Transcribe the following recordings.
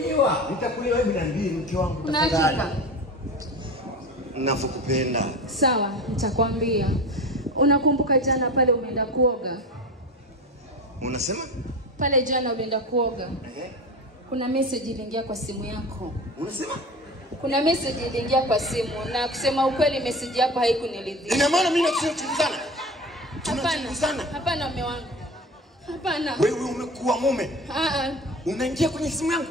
Nitakuliwa. Nitakuliwa hivi na mbili mke wangu tafadhali. Ninakupenda. Sawa, nitakwambia. Unakumbuka jana pale umeenda kuoga? Unasema? Pale jana ulienda kuoga. Kuna message iliingia kwa simu yako. Unasema? Kuna message iliingia kwa simu na kusema ukweli message yako haikuniridhisha. Ina maana mimi nakuchunguzana? Hapana. Hapana mume wangu. Hapana. Wewe umekuwa mume? Unaingia kwenye simu yangu?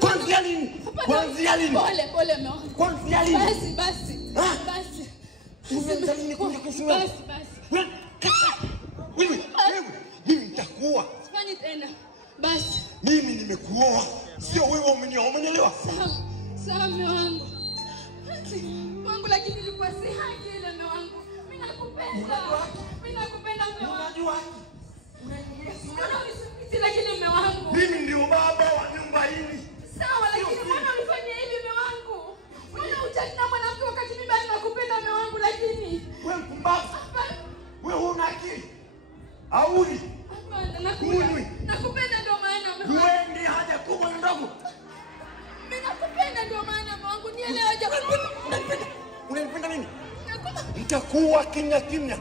Kwanza lini? Kwanza lini? Pole mume wangu. Kwanza lini? Basi. Unaanza lini kwenye simu yangu? Basi. Wewe mimi nitakuoa. Fanya tena. Basi. Mimi nimekuoa. Sio wewe umenioa, umenielewa? Sawa mume wangu. Wangu lakini ilikuwa si haki ile mume wangu. Mimi nakupenda. Mimi nakupenda mume wangu. Unajua? Si lakini mume wangu. Mimi ndio baba wa nyumba hii. Sawa lakini mbona ulifanya hivi mume wangu? Mbona hujataka mwanamke wakati mimi bado nakupenda mume wangu lakini? Wewe mpumbavu. Wewe una akili? Auli. Hapana, nakupenda ndio maana mume wangu. Wewe ndiye haja kubwa ndogo. Mimi nakupenda ndio maana mume wangu nielewe haja kubwa. Unanipenda mimi? Nitakuwa kimya.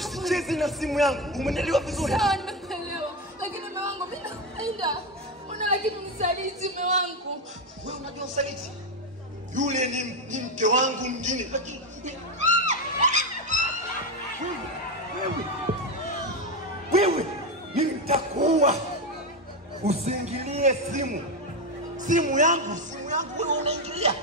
Usicheze na simu yangu. Umenielewa vizuri? Sawa, nimekuelewa. Lakini mume wangu mimi nakupenda. Mbona lakini unisaliti mume wangu? Wewe unajua usaliti? Yule ni mke wangu mwingine. Lakini wewe mimi nitakuua. Usiingilie simu yangu wewe unaingilia.